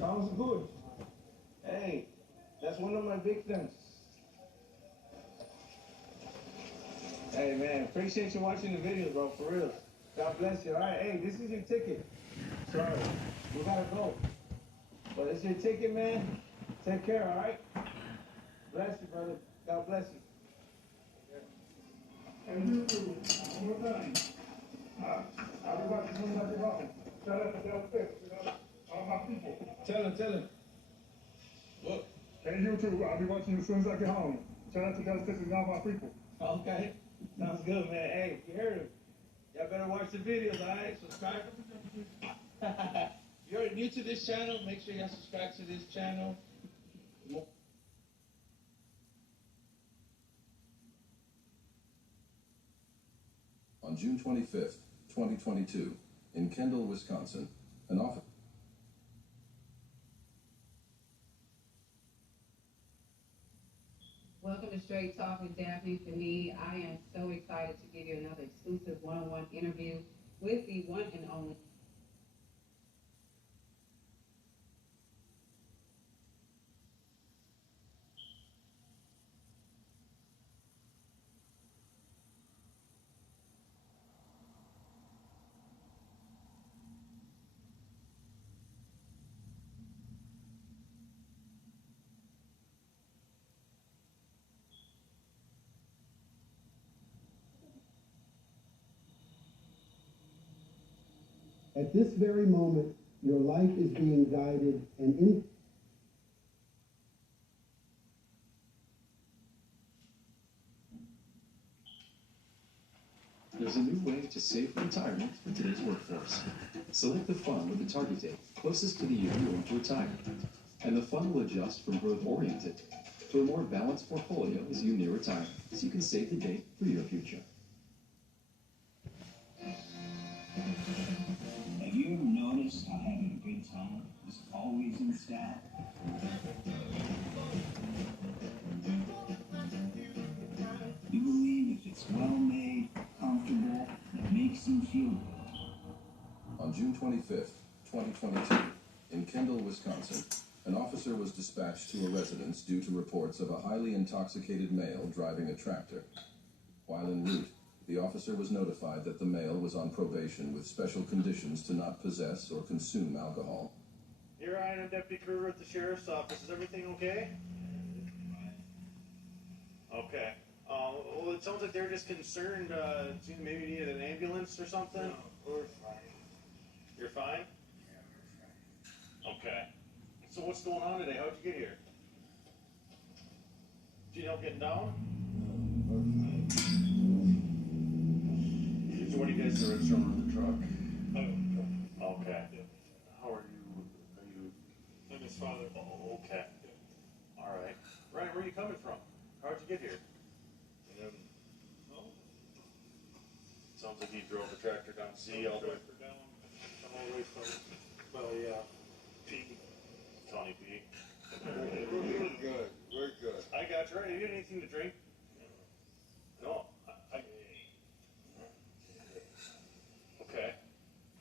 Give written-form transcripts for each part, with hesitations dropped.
Sounds good. Hey, that's one of my victims. Hey, man, appreciate you watching the videos, bro, for real. God bless you. All right, hey, this is your ticket. Sorry, we gotta go. But it's your ticket, man. Take care, all right? Bless you, brother. God bless you. And you too. One more time. I'll be watching soon as I get home. Shout out to Del Fitz, all my people. Tell him. What? And you too. I'll be watching you as soon as I get home. Shout out to Del Fitz and all my people. Okay. Sounds good, man. Hey, you heard him. Y'all better watch the videos, all right? Subscribe. You're new to this channel, make sure y'all subscribe to this channel. On June 25th, 2022, in Kendall, Wisconsin, an officer. Welcome to Straight Talk with Daphne. For me, I am so excited to give you another exclusive one-on-one interview with the one and only. At this very moment, your life is being guided and in. There's a new way to save for retirement for today's workforce. Select the fund with the target date closest to the year you want to retire, and the fund will adjust from growth-oriented to a more balanced portfolio as you near retirement, so you can save the date for your future. Have you ever noticed how having a good time is always in style? You believe if it's well made, comfortable, and it makes you feel good. On June 25th, 2022, in Kendall, Wisconsin, an officer was dispatched to a residence due to reports of a highly intoxicated male driving a tractor. While en route, the officer was notified that the male was on probation with special conditions to not possess or consume alcohol. Here I am, Deputy Kruger at the Sheriff's Office. Is everything okay? Okay. Well, it sounds like they're just concerned, maybe needed an ambulance or something? No, we're fine. You're fine? Yeah, we're fine. Okay. So what's going on today? How'd you get here? Did you help getting down? No, we're fine. So what do you guys do in the truck? Okay. Yeah. How are you? I'm his father. Oh, okay. Yeah. All right. Ryan, where are you coming from? How'd you get here? No? Sounds like you drove the tractor down C all the way. Tractor down. I'm all the way from, well, yeah, P. Tony P. We're good. We're good. I got you. Right. You need anything to drink? No. Okay.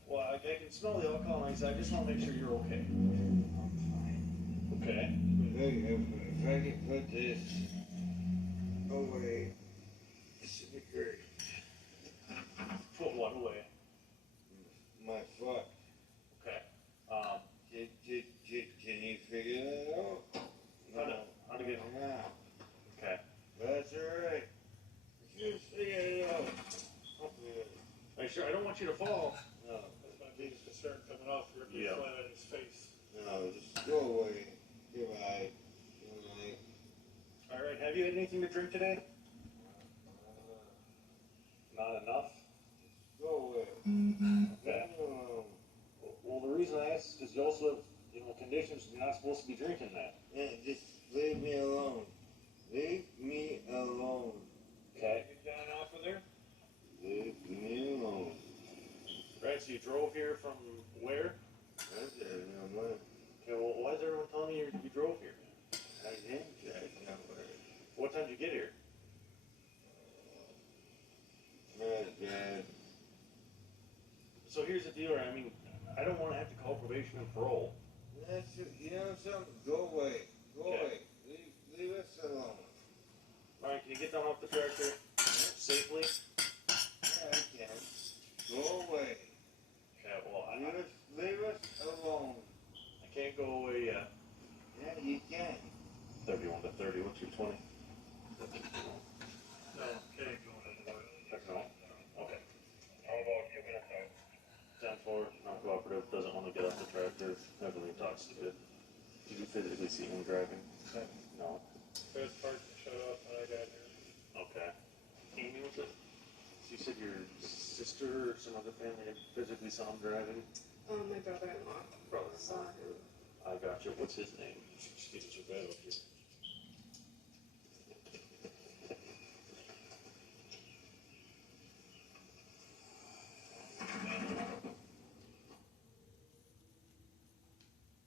Well, I can smell the alcohol inside. I just want to make sure you're okay. I'm fine. Okay. If I can put this away, this would be great. Put what away? My foot. Okay. Can you figure that out? How to get? Yeah. Okay. That's alright. Just figure it out. Are you sure? I don't want you to fall. No. That's my biggest concern coming off. You're Yeah. flat on his face. No, just go away. Goodbye. Good night. All right. Have you had anything to drink today? Not enough. Go away. Okay. Well, the reason I asked is because you also have, conditions you're not supposed to be drinking that. Yeah, just leave me alone. Leave me alone. Okay. Get down off of there. Leave me alone. Right. So you drove here from where? Okay, no more. Okay. Well, why is everyone telling you you drove here? I didn't drive nowhere. What time did you get here? Not bad. So here's the deal. I mean, I don't want to have to call probation and parole. You know something? Go away. Go away. Leave us alone. Alright, can you get down off the tractor safely? Yeah, I can. Go away. Okay, well, Leave us alone. I can't go away yet. Yeah, you can. 31 to 30, what's your 20? No, okay, going anywhere. No? Okay. How about giving it out? 10-4, non-cooperative, doesn't want to get off the tractor, heavily intoxicated. Did you physically see him driving? No. First person showed up when I got here. Okay. Amy, was it? So you said your sister or some other family had physically saw him driving? My brother-in-law saw him. I got you. What's his name? Just get your bed up here.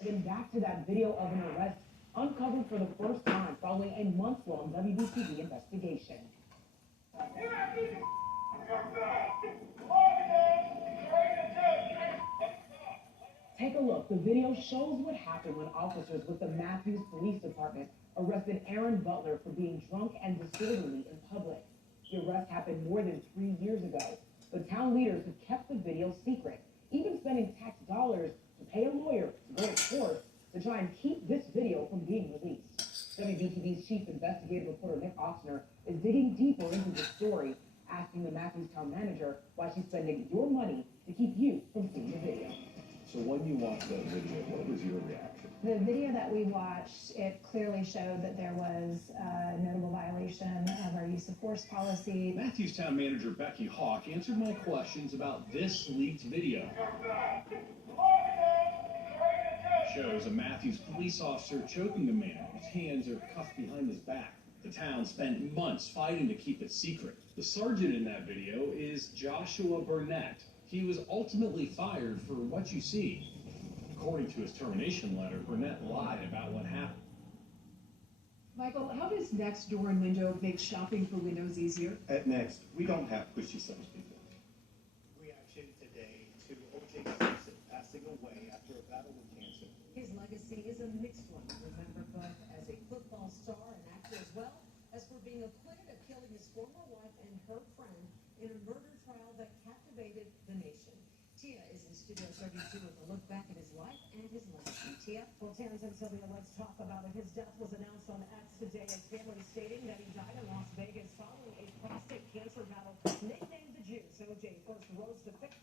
Then back to that video of an arrest uncovered for the first time following a months-long WBTV investigation. Take a look. The video shows what happened when officers with the Matthews Police Department arrested Aaron Butler for being drunk and disorderly in public. The arrest happened more than 3 years ago, but town leaders have kept the video secret, even spending tax dollars to pay a lawyer to go to court to try and keep this video from being released. WBTV's chief investigative reporter Nick Oxner is digging deeper into the story, asking the Matthews town manager why she's spending your money to keep you from seeing the video. So when you watched that video, what was your reaction? The video that we watched, it clearly showed that there was a notable violation of our use of force policy. Matthews Town Manager Becky Hawk answered my questions about this leaked video. Shows a Matthews police officer choking a man whose hands are cuffed behind his back. The town spent months fighting to keep it secret. The sergeant in that video is Joshua Burnett. He was ultimately fired for what you see. According to his termination letter, Burnett lied about what happened. Michael, how does Nextdoor and Window make shopping for Windows easier? At Next, we don't have pushy salespeople. Reaction today to O.J. Simpson passing away after a battle with cancer. His legacy is a mixed one, remembered both as a football star and actor as well as for being acquitted of killing his former wife and her friend in a murder trial that captivated the nation. Tia is in Studio 32 with a look back at his life and his legacy. Tia? Well, Terrence and Sylvia, let's talk about it. His death was announced on X today, his family stating that he died in Las Vegas following a prostate cancer battle. Nicknamed the Juice, O.J. first rose to fame.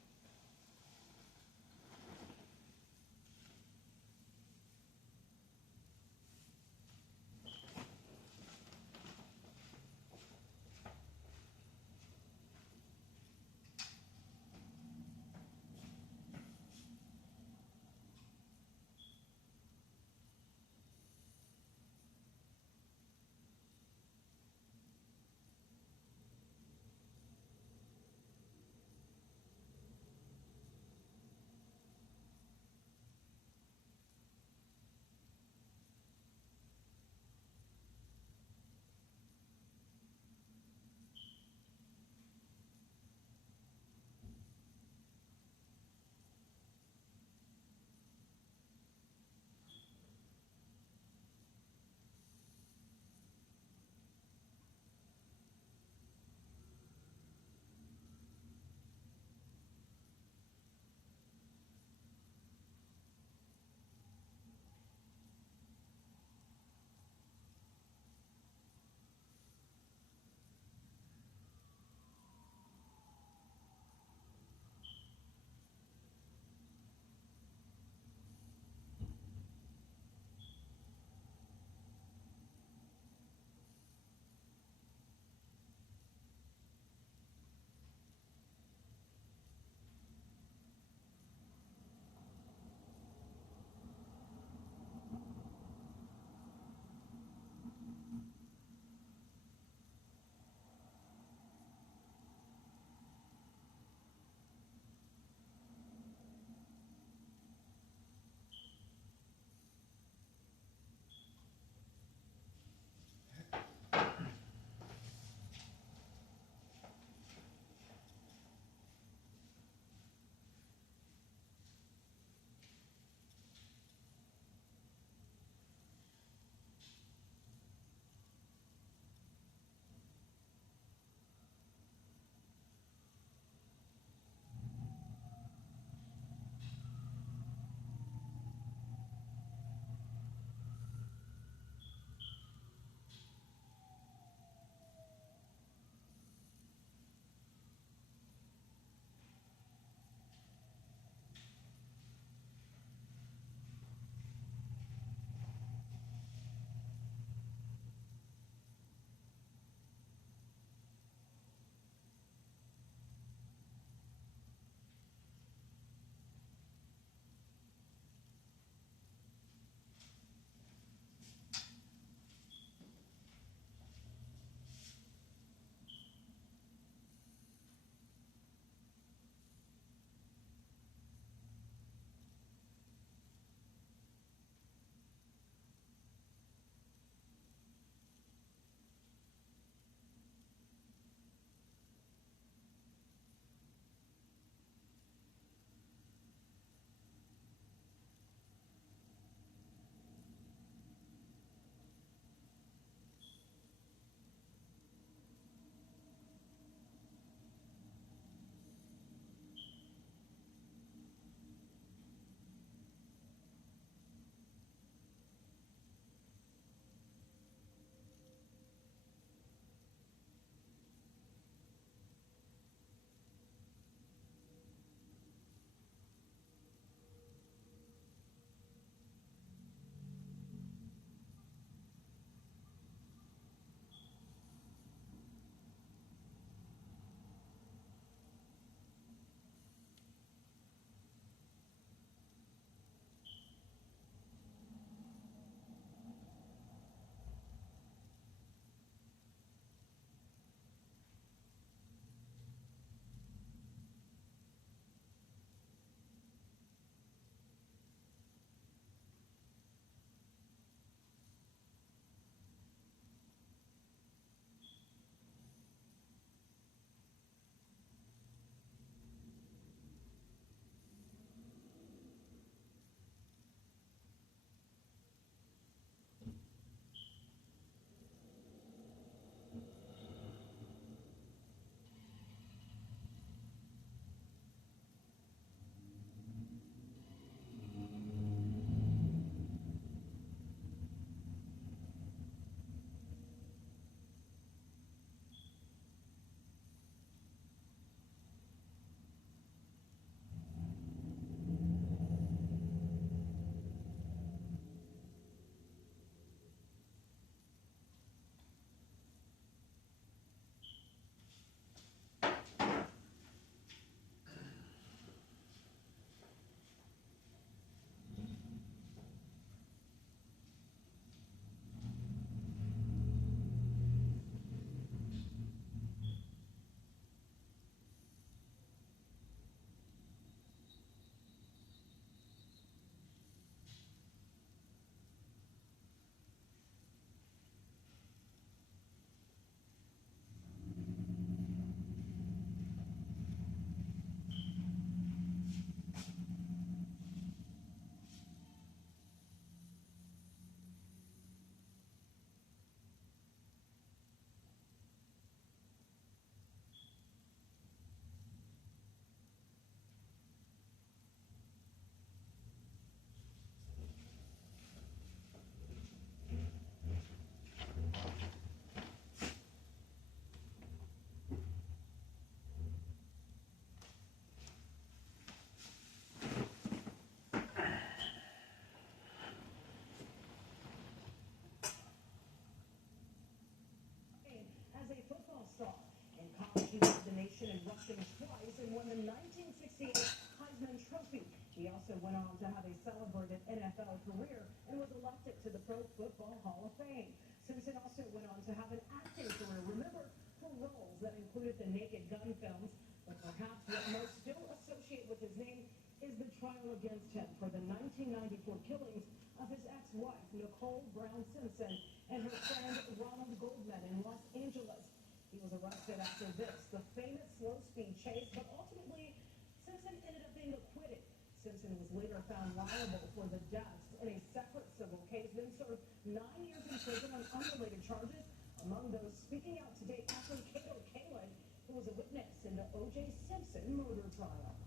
star. In college, he led the nation in rushing twice and won the 1968 Heisman Trophy. He also went on to have a celebrated NFL career and was elected to the Pro Football Hall of Fame. Simpson also went on to have an acting career, remember, for roles that included the Naked Gun films, but perhaps what most still associate with his name is the trial against him for the 1994 killings of his ex-wife, Nicole Brown Simpson, and her friend Ronald Goldman in Los Angeles. He was arrested after this, the famous slow-speed chase, but ultimately, Simpson ended up being acquitted. Simpson was later found liable for the deaths in a separate civil case, then served 9 years in prison on unrelated charges. Among those speaking out today, actor Kato Kaelin, who was a witness in the O.J. Simpson murder trial.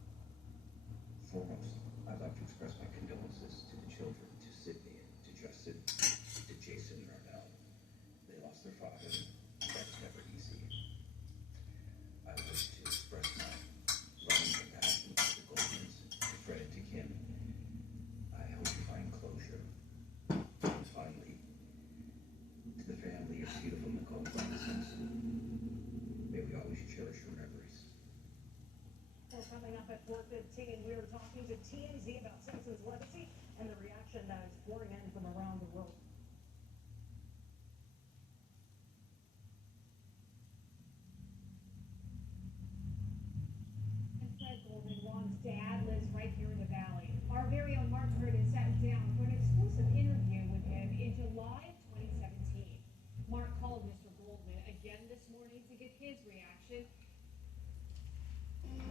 Foremost, I'd like to express my condolences to the children, to Sydney, and to Justin, to Jason and Arnell. They lost their father. That was never easy. I wish to express my loving compassion to the Goldmans, to Fred and to Kim. I hope you find closure. And finally, to the family of beautiful Nicole Brown Simpson, may we always cherish her memories. Well, coming up at 4:15, we are talking to TMZ about Simpson's legacy and the reaction that is pouring in from around the world. And Fred Goldman, Ron's dad, lives right here in the valley. Our very own Mark Curtis sat down for an exclusive interview with him in July of 2017. Mark called Mr. Goldman again this morning to get his reaction.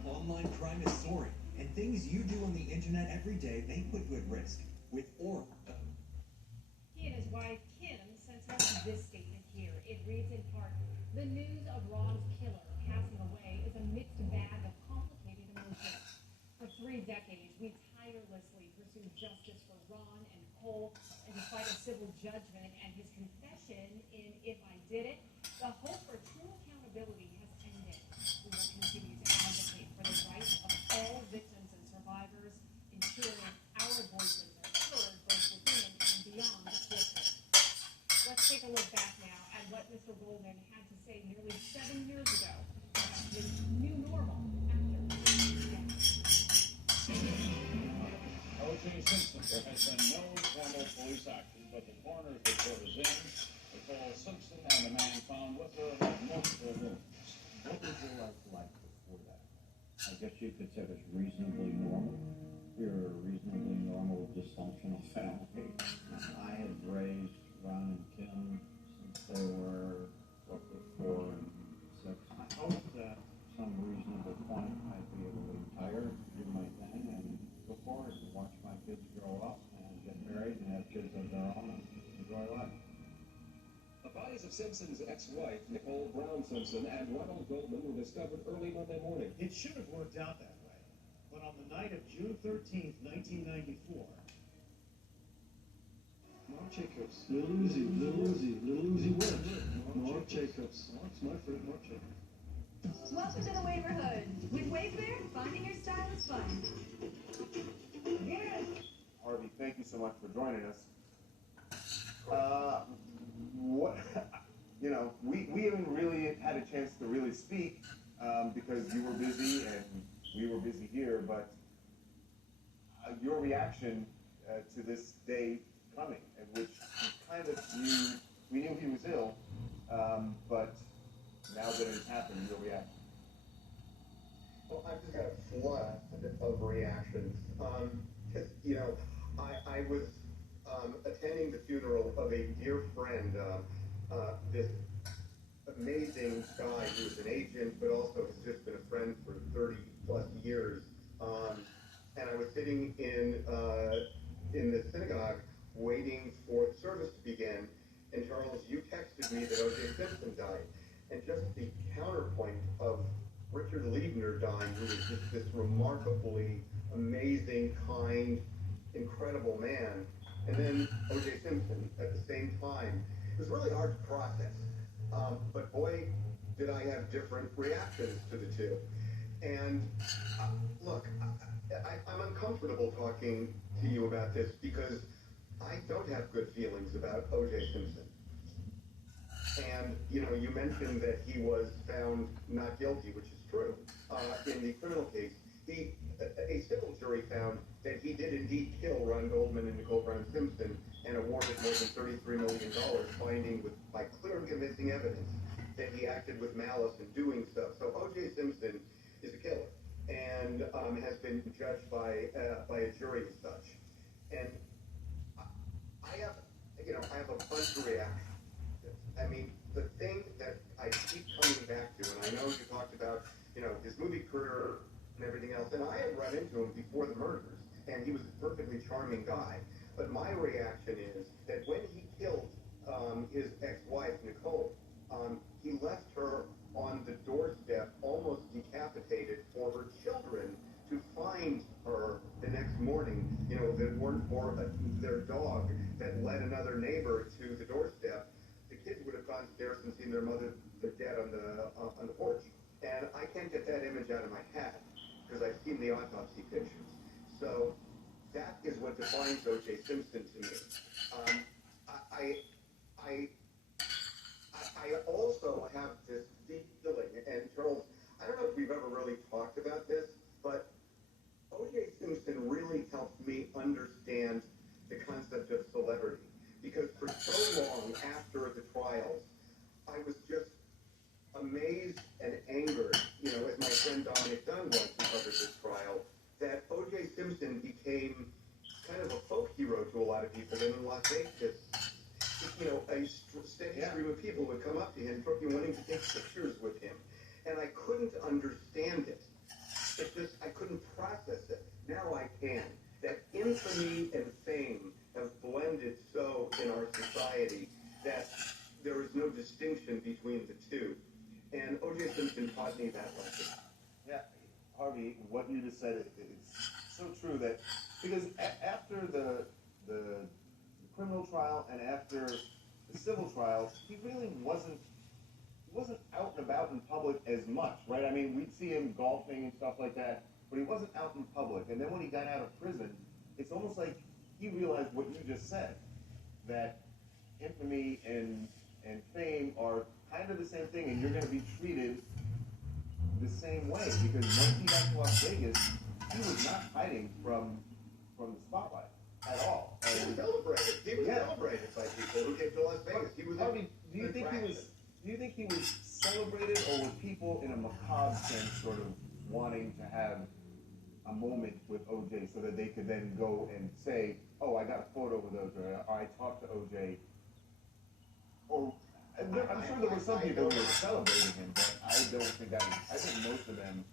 Online crime is soaring, and things you do on the internet every day may put you at risk. With Aura. He and his wife, Kim, sent us this statement here. It reads in part, the news of Ron's killer passing away is a mixed bag of complicated emotions. For 3 decades, we tirelessly pursued justice for Ron and Cole, and despite a civil judgment and his confession in If I Did It, the hope for true accountability has ended. We will continue to advocate for the rights of all victims and survivors, ensuring our voices are heard both within and beyond the courtroom. Let's take a look back now at what Mr. Goldman had to say nearly 7 years ago about his new normal after his death. O.J. Simpson, there has been no formal police action, but the coroner's report is in. Nicole Simpson and the man found with her had multiple wounds. What was your life like before that? I guess you could say it was reasonably normal. You're a reasonably normal dysfunctional family. I had raised Ron and Kim since they were roughly 4 and 6. I hope that some reasonable point I'd be able to retire, do my thing, and go forward and watch my kids grow up and get married and have kids of their own and enjoy life. The bodies of Simpson's ex-wife, Nicole Brown Simpson, and Ronald Goldman were discovered early Monday morning. It should have worked out that way. But on the night of June 13th, 1994, Mark Jacobs. Little Uzi win. Mark Jacobs. Mark's my friend, Mark Jacobs. Welcome to the Waverhood. With Wavebear, finding your style is fun. Yes. Harvey, thank you so much for joining us. What, you know, we haven't really had a chance to really speak because you were busy and we were busy here, but your reaction to this day coming, in which we knew he was ill, but now that it's happened, your reaction. Well, I've just got a flood of reactions. You know, I was attending the funeral of a dear friend, this amazing guy who was an agent, but also has just been a friend for 30 plus years. And I was sitting in the synagogue waiting for the service to begin, and Charles, you texted me that O.J. Simpson died. And just the counterpoint of Richard Liebner dying, who was just this remarkably amazing, kind, incredible man, and then O.J. Simpson at the same time. It was really hard to process. But boy, did I have different reactions to the two. And look, I'm uncomfortable talking to you about this because I don't have good feelings about O.J. Simpson. And, you know, you mentioned that he was found not guilty, which is true, in the criminal case. A civil jury found that he did indeed kill Ron Goldman and Nicole Brown Simpson and awarded more than $33 million, finding by clear and convincing evidence that he acted with malice in doing so. So O.J. Simpson is a killer and has been judged by a jury as such. And I have a bunch of reactions. I mean, the thing that I keep coming back to, and I know you talked about, you know, his movie career and everything else, and I had run into him before the murders, and he was a perfectly charming guy. But my reaction is that when he killed his ex-wife, Nicole, he left her on the doorstep, almost decapitated, for her children to find her the next morning. You know, if it weren't for their dog that led another neighbor to the doorstep, the kids would have gone upstairs and seen their mother, their dad on the porch. And I can't get that image out of my head because I've seen the autopsy pictures. So that is what defines O.J. Simpson to me. I also have this feeling, and Charles, I don't know if we've ever really talked about this, but O.J. Simpson really helped me understand the concept of celebrity. Because for so long after the trials, I was just amazed and angered, you know, as my friend Dominic Dunn was who covered this trial, that O.J. Simpson became kind of a folk hero to a lot of people. And in Las Vegas, you know, a steady stream of people would come up to him wanting to take pictures with him. And I couldn't understand it. I couldn't process it. Now I can. That infamy and fame have blended so in our society that there is no distinction between the two. And O.J. Simpson taught me that lesson. Yeah, Harvey, what you just said is so true that because after the criminal trial and after the civil trial, he really wasn't out and about in public as much, right? I mean, we'd see him golfing and stuff like that, but he wasn't out in public. And then when he got out of prison, it's almost like he realized what you just said, that infamy and fame are kind of the same thing, and you're going to be treated the same way. Because once he got to Las Vegas, he was not hiding from the spotlight at all. And He was celebrated. He was celebrated by people who came to Las Vegas. He was. Harvey, do you think he was celebrated, or were people in a macabre sense sort of wanting to have a moment with O.J. so that they could then go and say, oh, I got a photo with O.J., or I talked to O.J. Or I'm sure there were some people who were celebrating him, but I don't think I think most of them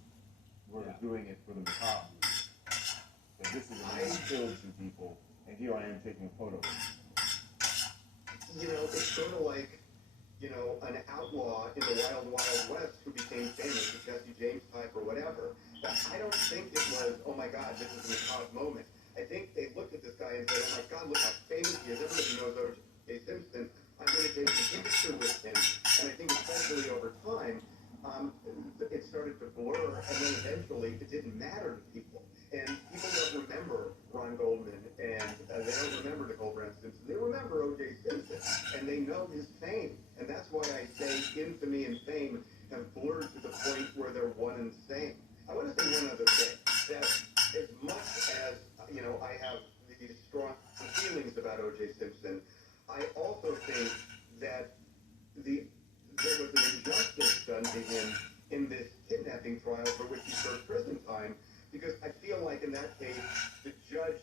were doing it for the macabre. So this is a man who killed two people, and here I am taking a photo with him. You know, it's sort of like, you know, an outlaw in the wild, wild west who became famous, a Jesse James type or whatever. But I don't think it was, oh my God, this is a macabre moment. I think they looked at this guy and said, oh my God, look how famous he is. Everybody knows O.J. Simpson. I'm going to take a picture with him. And I think especially over time, it started to blur, and then eventually it didn't matter to people. And people don't remember Ron Goldman, and they don't remember Nicole Brown Simpson. They remember O.J. Simpson, and they know his fame. And that's why I say infamy and fame have blurred to the point where they're one and the same. I want to say one other thing, that as much as, you know, I have these strong feelings about O.J. Simpson, I also think that there was an injustice done to him in this kidnapping trial for which he served prison time, because I feel like in that case, the judge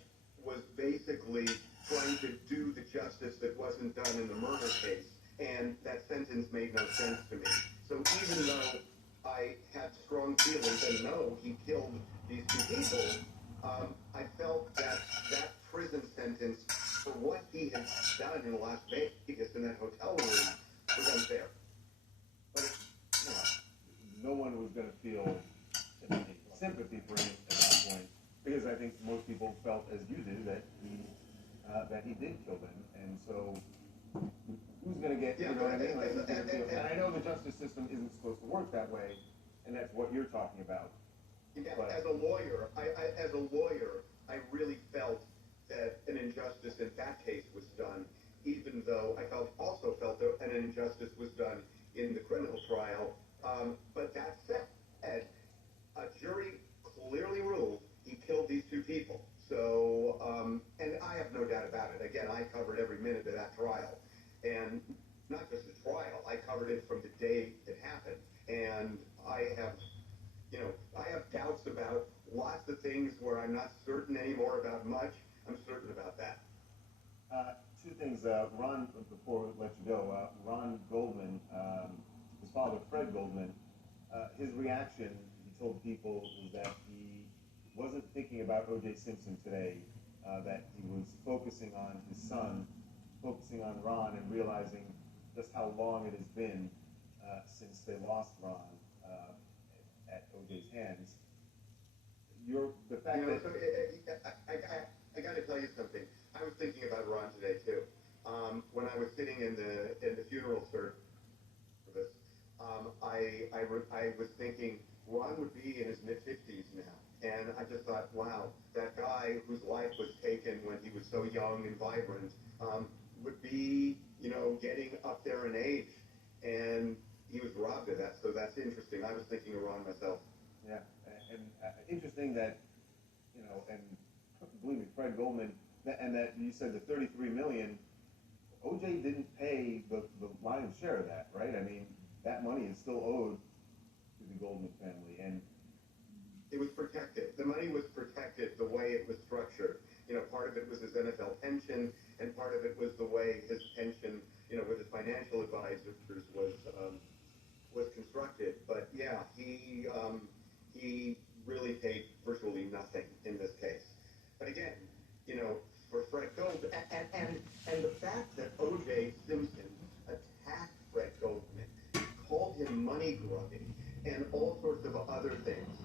was basically trying to do the justice that wasn't done in the murder case, and that sentence made no sense to me. So even though I had strong feelings and no, he killed these two people, I felt that that prison sentence for what he had done in Las Vegas in that hotel room was unfair. But no one was going to feel sympathy for him at that point, because I think most people felt, as you do, that he did kill them, and so who's going to get, you know what I mean? Like, and I know the justice system isn't supposed to work that way, and that's what you're talking about. Yeah, as a lawyer, I really felt that an injustice in that case was done, even though I also felt that an injustice was done in the criminal trial. But that said, a jury clearly ruled he killed these two people. So, and I have no doubt about it. Again, I covered every minute of that trial. And not just the trial, I covered it from the day it happened. And I have doubts about lots of things where I'm not certain anymore about much. I'm certain about that. Two things, Ron, before we let you go, Ron Goldman, his father, Fred Goldman, his reaction, he told people, was that he wasn't thinking about O.J. Simpson today, that he was focusing on his son, focusing on Ron, and realizing just how long it has been since they lost Ron at O.J.'s hands. The fact that... So, I got to tell you something. I was thinking about Ron today too. When I was sitting in the funeral service, I was thinking Ron would be in his mid-50s now, and I just thought, wow, that guy whose life was taken when he was so young and vibrant would be, getting up there in age, and he was robbed of that. So that's interesting. I was thinking of Ron myself. Yeah, and interesting that, and believe me, Fred Goldman, and that you said the $33 million, OJ didn't pay the lion's share of that, right? I mean, that money is still owed to the Goldman family, and it was protected. The money was protected the way it was structured. Part of it was his NFL pension, and part of it was the way his pension, with his financial advisors was constructed. But yeah, he really paid virtually nothing in this case. But again, for Fred Goldman, and the fact that O.J. Simpson attacked Fred Goldman, called him money grubbing, and all sorts of other things.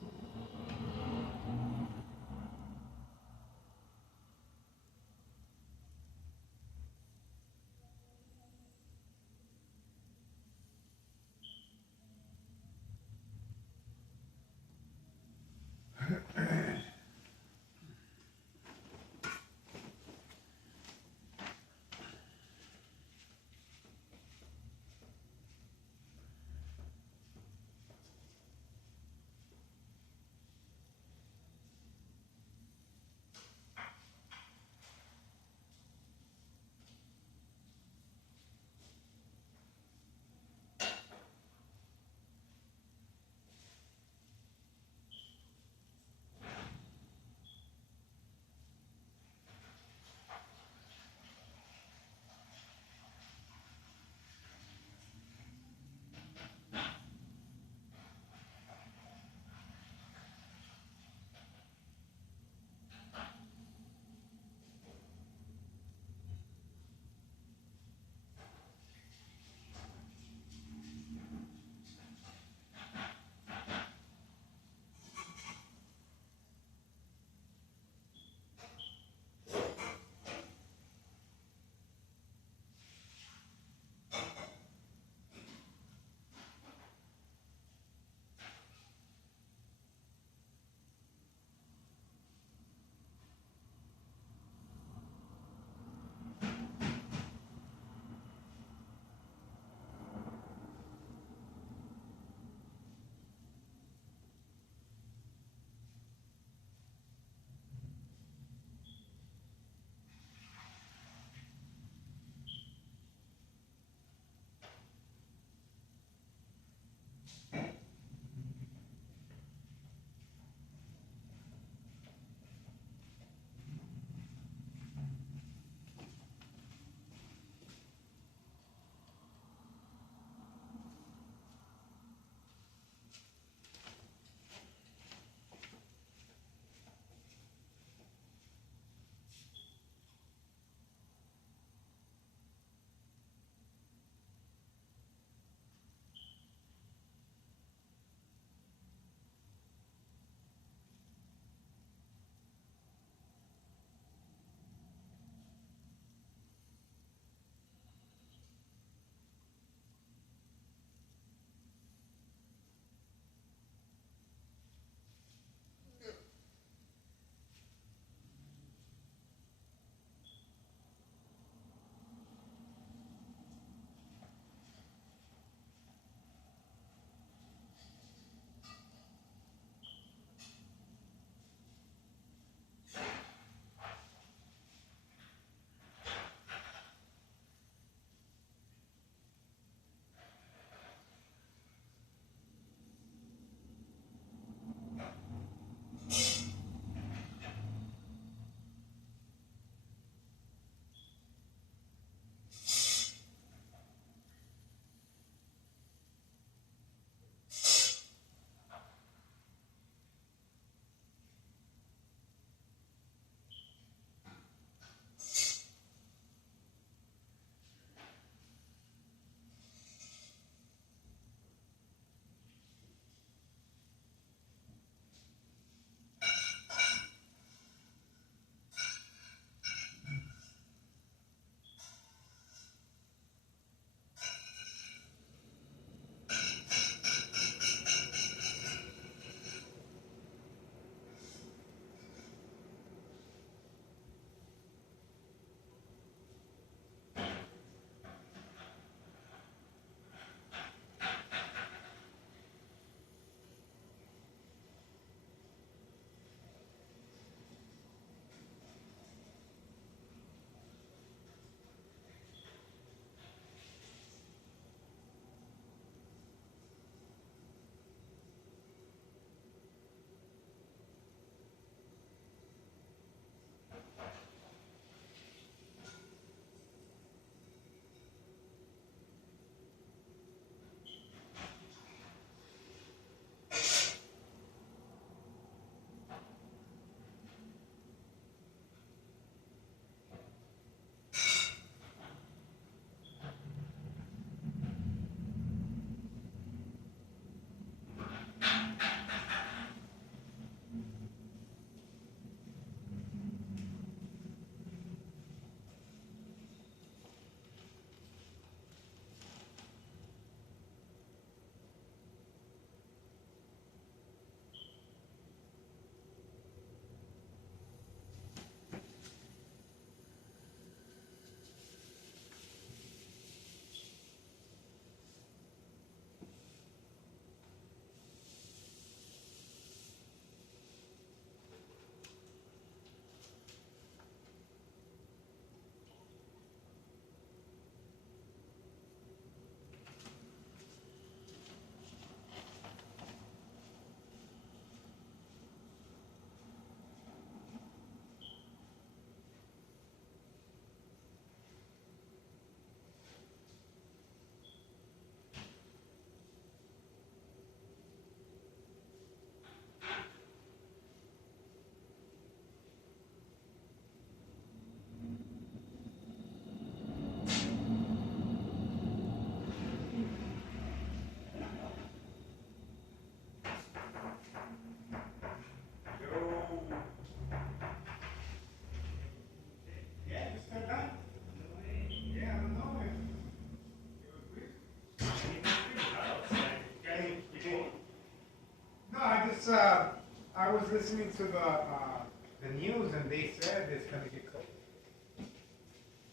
I was listening to the news and they said it's gonna get cold.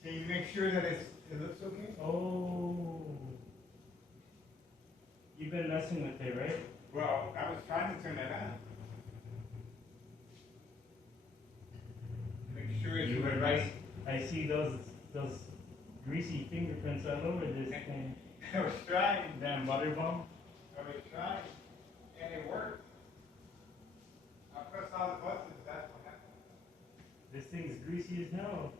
Can you make sure that it looks okay? Oh. You've been messing with it, right? Well, I was trying to turn it on. Make sure it's You were right. right. I see those greasy fingerprints all over this thing. I was trying. Damn butter bomb. I was trying, and it worked. I pressed all the buttons, that's what happened. This thing's greasy as hell.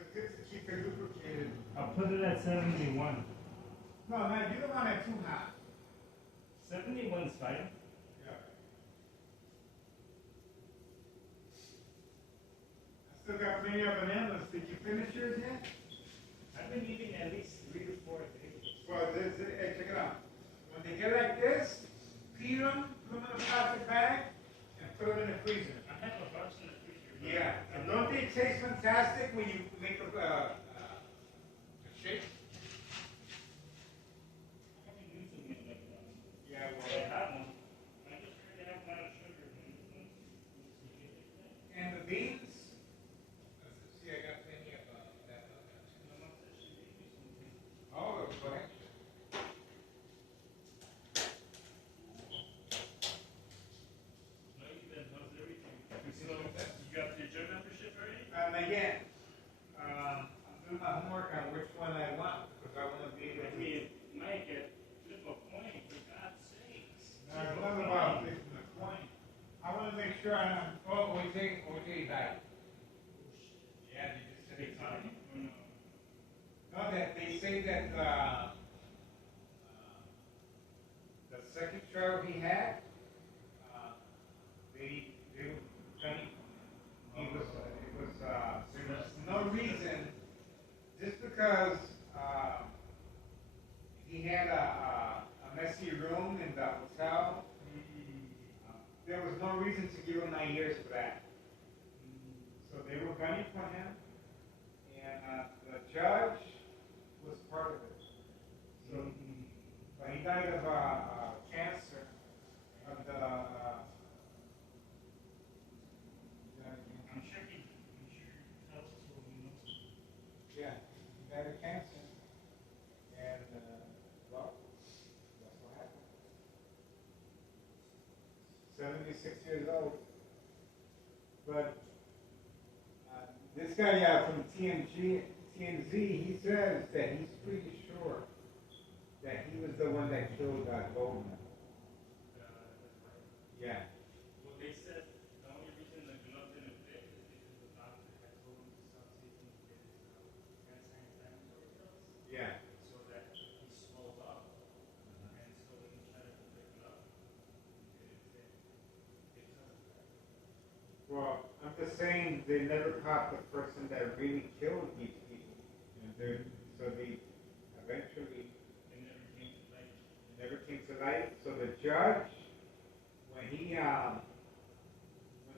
It's good to keep it lubricated. I'll put it at 71. No, man, you don't want it too hot. 71's fine. Yeah. I still got plenty of bananas. Did you finish yours yet? I've been eating at least 3 to 4 days. Well, hey, check it out. When they get like this, peel them, put them in a plastic bag, and put them in the freezer. I have a bunch in the freezer. Yeah, and don't they taste fantastic when you make a shake? Yeah, well, I have one. I just really have a lot of sugar. and the beans? Let's see, I got plenty of that. Oh, go ahead. So, you got your gym membership already? Not yet. I'm doing my homework on which one I want, because I want to be able I to. mean, Mike, flip a coin, for God's sakes. No, it's not about fixing the coin. I want to make sure I'm, oh, OJ died. Yeah, they just said it's on. No, that they say that, the second trial he had, they were gunning. It was, there was no reason, just because, he had a messy room in the hotel, there was no reason to give him 9 years for that. So they were gunning for him, and the judge was part of it. So, but he died of cancer of the. I'm sure he tells us what we know. Yeah, he died of cancer, and well, that's what happened. 76 years old, but this guy from TMZ, he says that he's pretty sure that he was the one that killed Goldman. Yeah. Well, they said the only reason the glove didn't fit is because the doctor had told him to stop taking his anti-inflammatory pills. Yeah. So that he swelled up. And so when he tried to put the glove, it didn't fit. Because of that. Well, I'm just saying they never caught the person that really killed these people. So they eventually never came to light. So the judge, when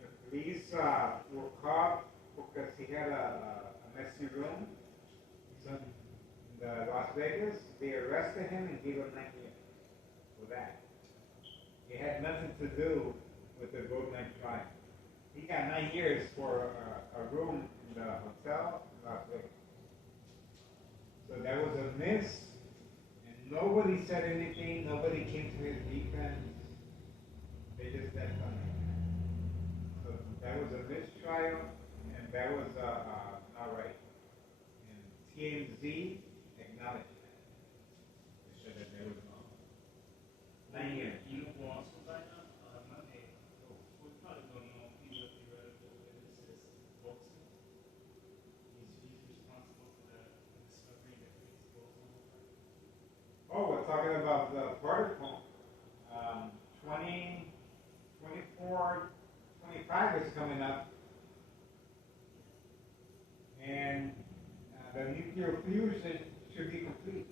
the police were caught because he had a messy room in Las Vegas, they arrested him and gave him 9 years for that. It had nothing to do with the Goldman trial. He got 9 years for a room in the hotel in Las Vegas. So that was a miss, and nobody said anything, nobody came to his defense. They just left on him. So that was a mistrial, and that was not right. And TMZ acknowledged that. They said that there was wrong. 9 years. You know who also died on Monday? We probably don't know. He's a theoretical physicist, Boltzmann. He's responsible for the discovery that creates boson. Oh, we're talking about the particle. 24, 25 is coming up. And the nuclear fusion should be complete.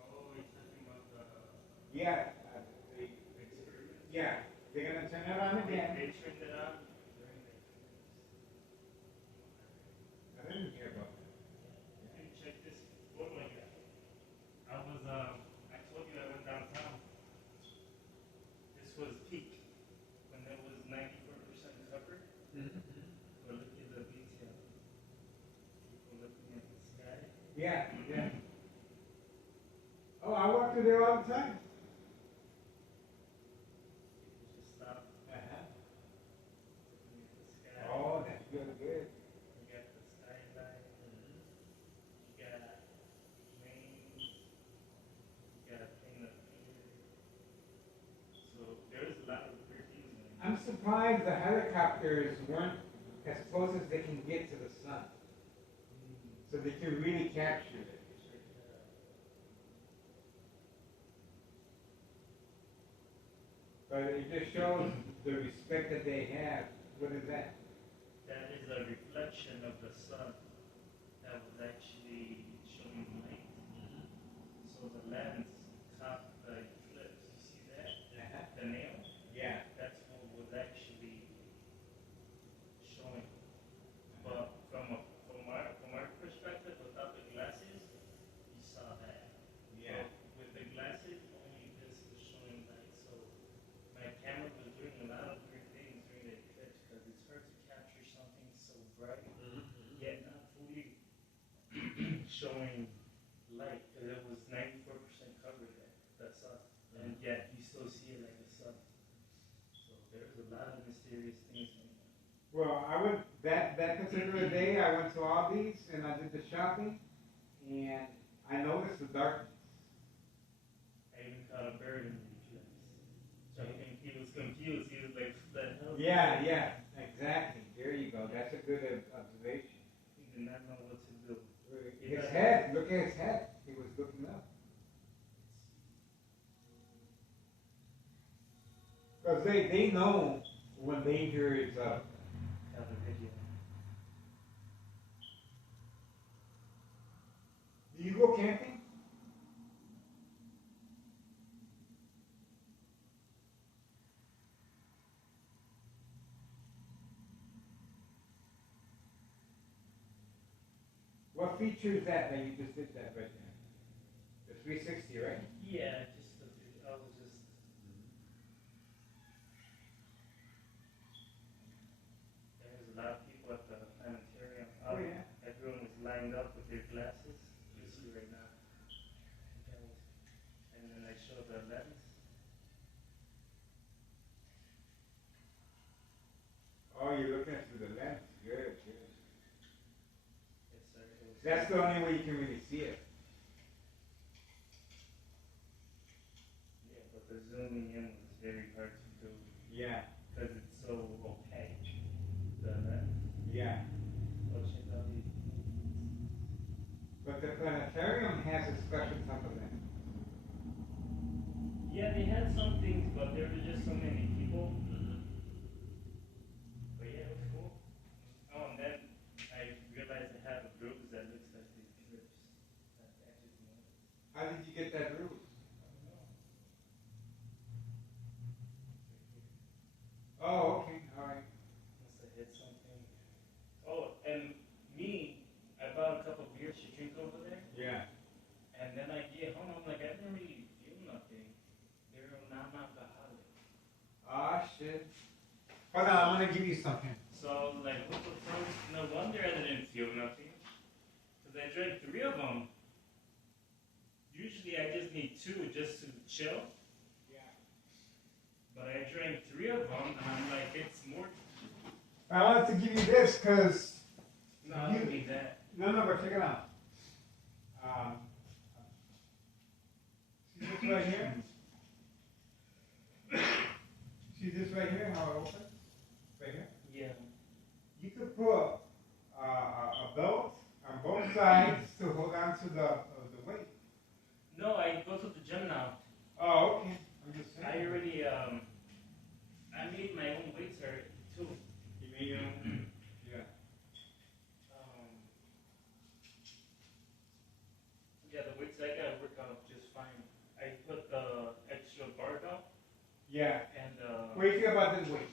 Oh, you're talking about the... Yeah. experiments? Yeah. They're going to turn it on again. They turned it on. I didn't hear about that. You can check this photo I got. I outside? Just stop. Oh, that's really good. You got the skyline. You got planes. You got a thing up here. So there's a lot of weird things in there. I'm surprised the helicopters weren't as close as they can get to the sun. So they can really capture it. But it just shows the respect that they have. What is that? That is a reflection of the sun that was actually showing light. So the lens caught the eclipse. You see that? The nail? Yeah. That's what was actually showing. But from our perspective, without the glasses, you saw that. Yeah. So with the glasses, only this was showing light. So my camera was doing a lot of weird things during the eclipse because it's hard to capture something so bright, yet not fully showing light. Because it was 94% covered the sun, and yet you still see it like a sun. So there's a lot of mysterious things going on. Well, I went that particular day. I went to Aldi's and I did the shopping, and I noticed the darkness. I even caught a bird in the eclipse. So he was confused. He was like, "What the hell?" Yeah, exactly. There you go. That's a good observation. He did not know what to do. His head. Look at his head. He was looking up. Because they know when danger is up. Have a video. Do you go camping? What feature is that you just did that right there? The 360, right? Yeah, just I was just. There's a lot of people at the planetarium. Oh, yeah. Everyone was lined up with their glasses. You see right now. And then I showed the lens. Oh, you're looking at through the lens. Good. Yes, sir. That's the only way you can really see it. Yeah, but the zooming in was very hard to do. Yeah. Because it's so opaque. The lens. Yeah. Oh, check out these. But the planetarium has a special type of lens. Yeah, they had some things, but there were just so many people. But yeah, it was cool. Oh, and then I realized I have a bruise that looks like the eclipse. I just noticed. How did you get that bruise? Oh, okay, all right. Must have hit something. Oh, and me, I bought a couple of beers to drink over there. Yeah. And then I get home, I'm like, I didn't really feel nothing. They're non-alcoholic. Ah, shit. Hold on, I'm gonna give you something. So I was like, what the fuck? No wonder I didn't feel nothing. Because I drank 3 of them. Usually I just need 2 just to chill. Yeah. But I drank 3 of them, and I'm like, it's more. I wanted to give you this because. No, I don't need that. No, but check it out. See this right here? See this right here, how it opens? Right here? Yeah. You could put a belt on both sides to hold on to the weight. No, I go to the gym now. Oh, okay. I'm just saying. I already, I made my own weights already, too. You made your own? Yeah. Yeah, the weights I gotta work out just fine. I put the extra barbell. Yeah. And What do you think about this weight?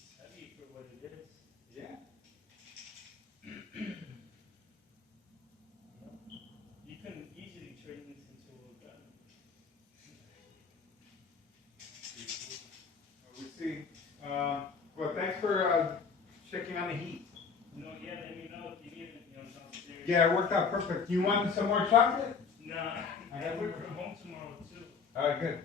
it's heavy for what it is. Yeah. You can easily turn this into a gun. We'll see. Well, thanks for checking on the heat. No, yeah, let me know if you need it, something serious. Yeah, it worked out perfect. You want some more chocolate? Nah. I I got work one. from home tomorrow too. All right, good.